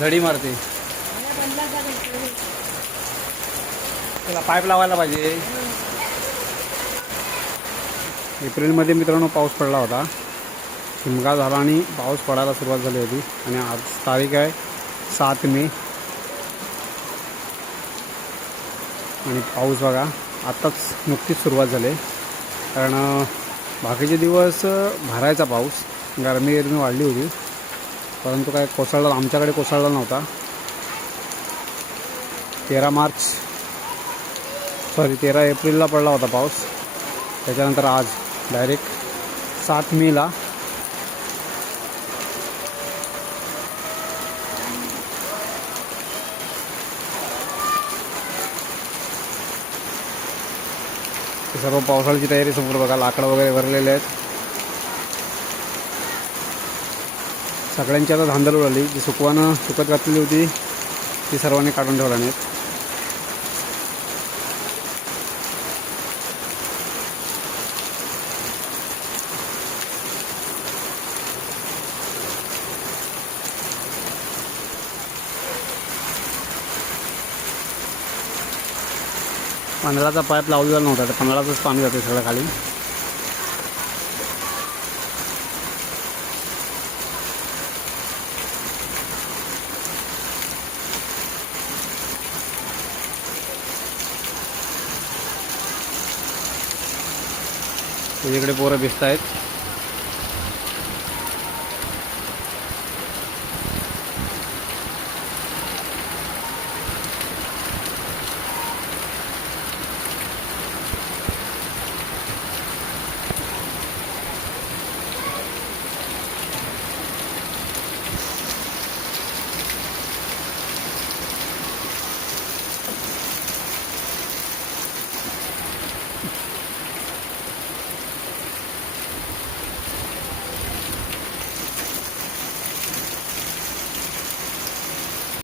झडी मारते. त्याला पाईप लावायला पाहिजे. एप्रिलमध्ये मित्रांनो पाऊस पडला होता. शिमगा झाला आणि पाऊस पडायला सुरुवात झाली होती. आणि आज तारीख आहे 7 मे. आणि पाऊस बघा आत्ताच नुकतीच सुरुवात झाली. कारण बाकीचे दिवस भरायचा पाऊस, गरमी वाढली होती, परंतु काय कोसळला आमच्याकडे कोसळला नव्हता. 13 एप्रिलला पडला होता पाऊस. त्याच्यानंतर आज डायरेक्ट 7 मेला सर्व पावसाळ्याची तयारी समोर बघा. लाकडं वगैरे भरलेले आहेत. सगळ्यांची आता धांदल उडाली. जी सुकत घातलेली होती ती सर्वांनी काढून ठेवला नाहीत. पंधराचा पाईप लावलेला नव्हता, तर 15चंच पाणी जाते सगळं खाली. इकडे पोरं भिजत आहेत.